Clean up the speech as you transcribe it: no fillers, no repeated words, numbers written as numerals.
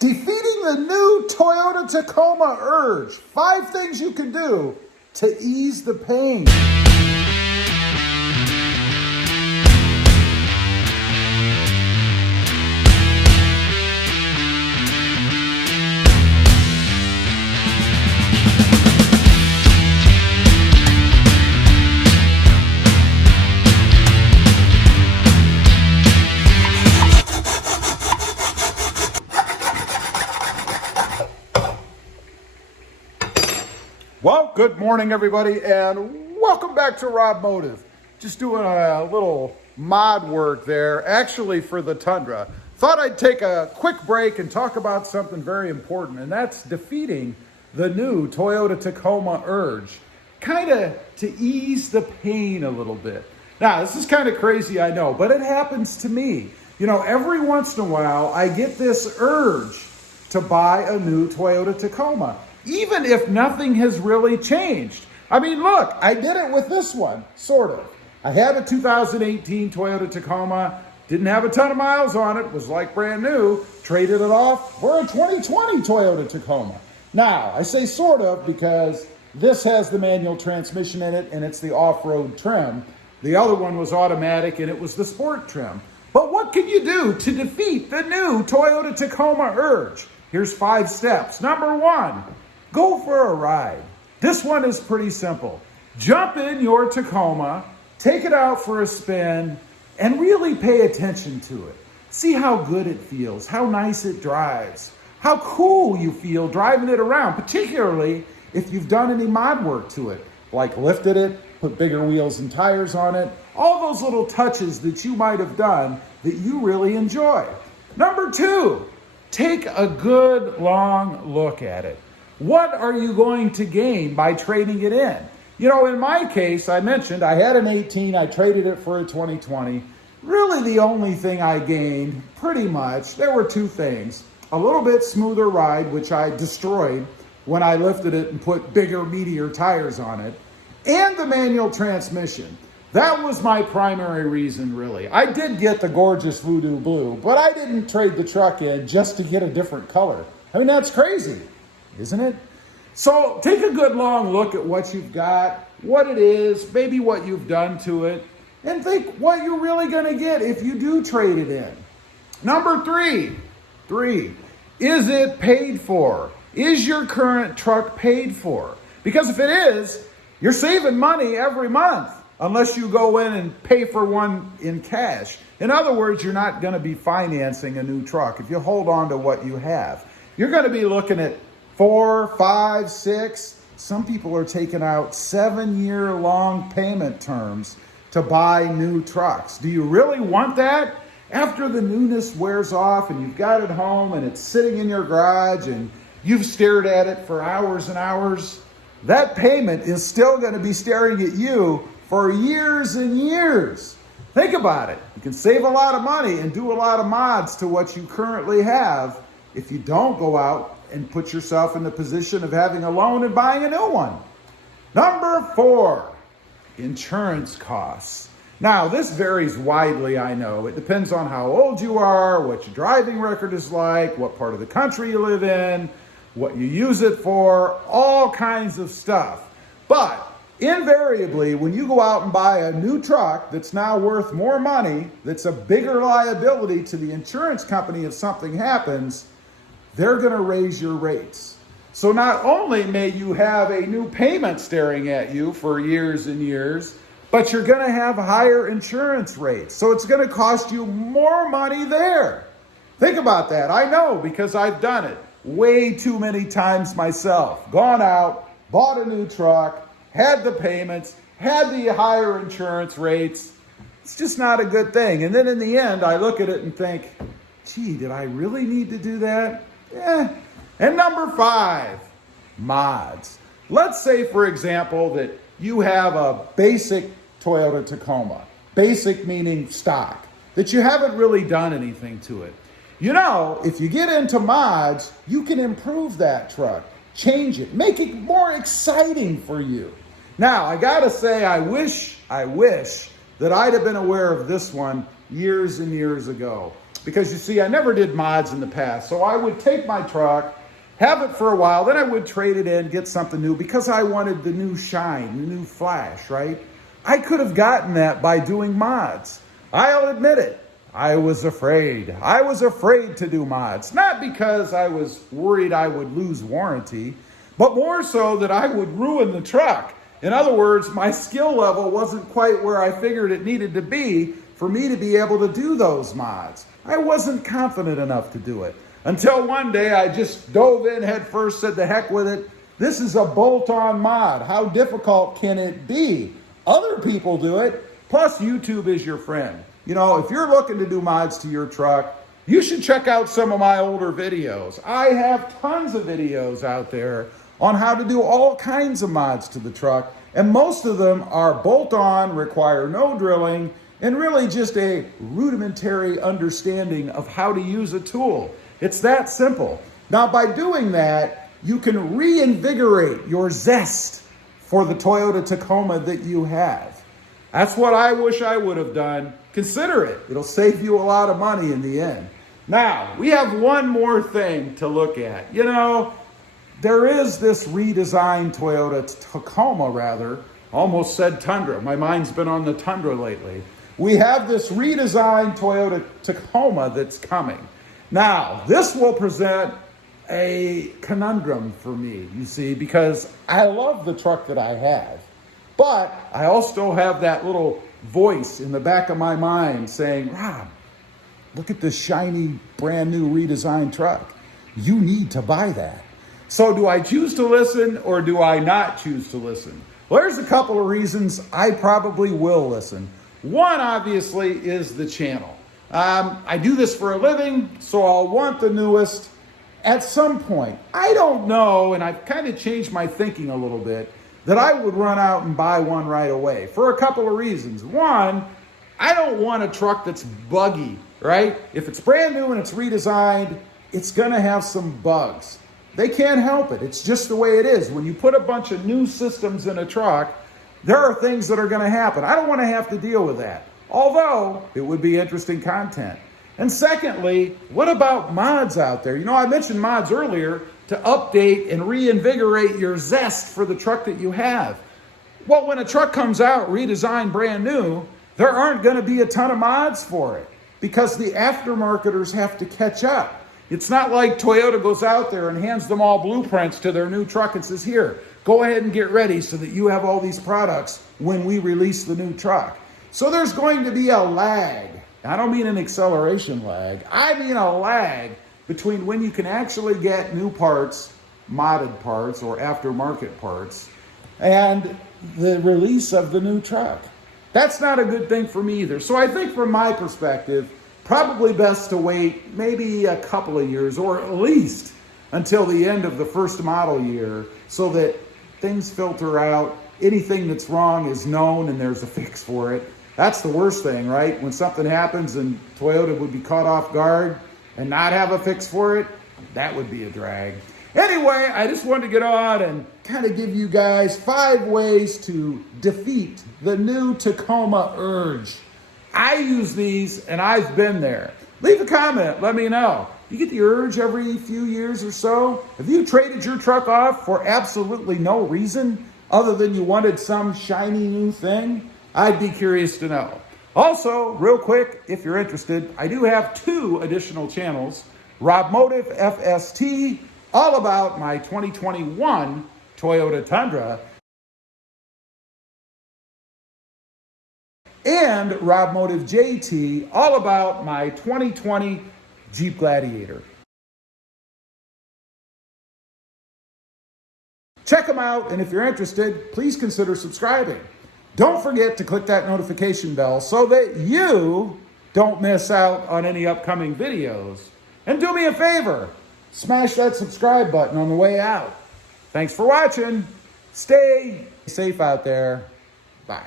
Defeating the new Toyota Tacoma Urge. 5 things you can do to ease the pain. Well, good morning, everybody, and welcome back to RobMotive. Just doing a little mod work there, actually for the Tundra. Thought I'd take a quick break and talk about something very important, and that's defeating the new Toyota Tacoma Urge, kind of to ease the pain a little bit. Now, this is kind of crazy, I know, but it happens to me. You know, every once in a while, I get this urge to buy a new Toyota Tacoma, even if nothing has really changed. I mean, look, I did it with this one, sort of. I had a 2018 Toyota Tacoma, didn't have a ton of miles on it, was like brand new, traded it off for a 2020 Toyota Tacoma. Now, I say sort of because this has the manual transmission in it and it's the off-road trim. The other one was automatic and it was the sport trim. But what can you do to defeat the new Toyota Tacoma Urge? Here's 5 steps. Number 1, go for a ride. This one is pretty simple. Jump in your Tacoma, take it out for a spin, and really pay attention to it. See how good it feels, how nice it drives, how cool you feel driving it around, particularly if you've done any mod work to it, like lifted it, put bigger wheels and tires on it, all those little touches that you might have done that you really enjoy. Number 2, take a good long look at it. What are you going to gain by trading it in? You know, in my case, I mentioned I had an 18, I traded it for a 2020. Really the only thing I gained, pretty much, there were 2 things. A little bit smoother ride, which I destroyed when I lifted it and put bigger, meatier tires on it, and the manual transmission. That was my primary reason, really. I did get the gorgeous Voodoo Blue, but I didn't trade the truck in just to get a different color. I mean, that's crazy, isn't it? So take a good long look at what you've got, what it is, maybe what you've done to it, and think what you're really going to get if you do trade it in. Number 3, is it paid for? Is your current truck paid for? Because if it is, you're saving money every month unless you go in and pay for one in cash. In other words, you're not going to be financing a new truck if you hold on to what you have. You're going to be looking at 4, 5, 6. Some people are taking out 7-year-long payment terms to buy new trucks. Do you really want that? After the newness wears off and you've got it home and it's sitting in your garage and you've stared at it for hours and hours, that payment is still going to be staring at you for years and years. Think about it. You can save a lot of money and do a lot of mods to what you currently have if you don't go out and put yourself in the position of having a loan and buying a new one. Number 4, insurance costs. Now, this varies widely, I know. It depends on how old you are, what your driving record is like, what part of the country you live in, what you use it for, all kinds of stuff. But invariably, when you go out and buy a new truck that's now worth more money, that's a bigger liability to the insurance company if something happens, they're going to raise your rates. So not only may you have a new payment staring at you for years and years, but you're going to have higher insurance rates. So it's going to cost you more money there. Think about that. I know because I've done it way too many times myself. Gone out, bought a new truck, had the payments, had the higher insurance rates. It's just not a good thing. And then in the end, I look at it and think, gee, did I really need to do that? Yeah. And number 5, mods. Let's say, for example, that you have a basic Toyota Tacoma. Basic meaning stock. That you haven't really done anything to it. You know, if you get into mods, you can improve that truck. Change it. Make it more exciting for you. Now, I gotta say, I wish that I'd have been aware of this one years and years ago. because you see, I never did mods in the past. So I would take my truck, have it for a while, then I would trade it in, get something new because I wanted the new shine, the new flash, right? I could have gotten that by doing mods. I'll admit it. I was afraid. I was afraid to do mods, not because I was worried I would lose warranty, but more so that I would ruin the truck. In other words, my skill level wasn't quite where I figured it needed to be for me to be able to do those mods. I wasn't confident enough to do it. Until one day I just dove in head first, said the heck with it. This is a bolt-on mod. How difficult can it be? Other people do it, plus YouTube is your friend. You know, if you're looking to do mods to your truck, you should check out some of my older videos. I have tons of videos out there on how to do all kinds of mods to the truck, and most of them are bolt-on, require no drilling, and really just a rudimentary understanding of how to use a tool. It's that simple. Now, by doing that, you can reinvigorate your zest for the Toyota Tacoma that you have. That's what I wish I would have done. Consider it. It'll save you a lot of money in the end. Now, we have one more thing to look at. You know, there is this redesigned Toyota Tacoma, rather. Almost said Tundra. My mind's been on the Tundra lately. We have this redesigned Toyota Tacoma that's coming. Now, this will present a conundrum for me, you see, because I love the truck that I have, but I also have that little voice in the back of my mind saying, Rob, look at this shiny, brand new redesigned truck. You need to buy that. So do I choose to listen or do I not choose to listen? Well, there's a couple of reasons I probably will listen. One, obviously, is the channel. I do this for a living, so I'll want the newest at some point. I don't know, and I've kind of changed my thinking a little bit, that I would run out and buy one right away for a couple of reasons. One, I don't want a truck that's buggy, right? If it's brand new and it's redesigned, it's going to have some bugs. They can't help it. It's just the way it is. When you put a bunch of new systems in a truck, there are things that are going to happen. I don't want to have to deal with that. Although, it would be interesting content. And secondly, what about mods out there? You know, I mentioned mods earlier to update and reinvigorate your zest for the truck that you have. Well, when a truck comes out redesigned brand new, there aren't going to be a ton of mods for it because the aftermarketers have to catch up. It's not like Toyota goes out there and hands them all blueprints to their new truck and says, here, go ahead and get ready so that you have all these products when we release the new truck. So there's going to be a lag. I don't mean an acceleration lag. I mean a lag between when you can actually get new parts, modded parts or aftermarket parts, and the release of the new truck. That's not a good thing for me either. So I think from my perspective, probably best to wait maybe a couple of years or at least until the end of the first model year so that things filter out. Anything that's wrong is known and there's a fix for it. That's the worst thing, right? When something happens and Toyota would be caught off guard and not have a fix for it, that would be a drag. Anyway, I just wanted to get on and kind of give you guys 5 ways to defeat the new Tacoma Urge. I use these and I've been there. Leave a comment, let me know. You get the Urge every few years or so? Have you traded your truck off for absolutely no reason other than you wanted some shiny new thing? I'd be curious to know. Also, real quick, if you're interested, I do have 2 additional channels. RobMotive FST, all about my 2021 Toyota Tundra, and RobMotive JT, all about my 2020 Jeep Gladiator. Check them out, and if you're interested, please consider subscribing. Don't forget to click that notification bell so that you don't miss out on any upcoming videos. And do me a favor, smash that subscribe button on the way out. Thanks for watching. Stay safe out there. Bye.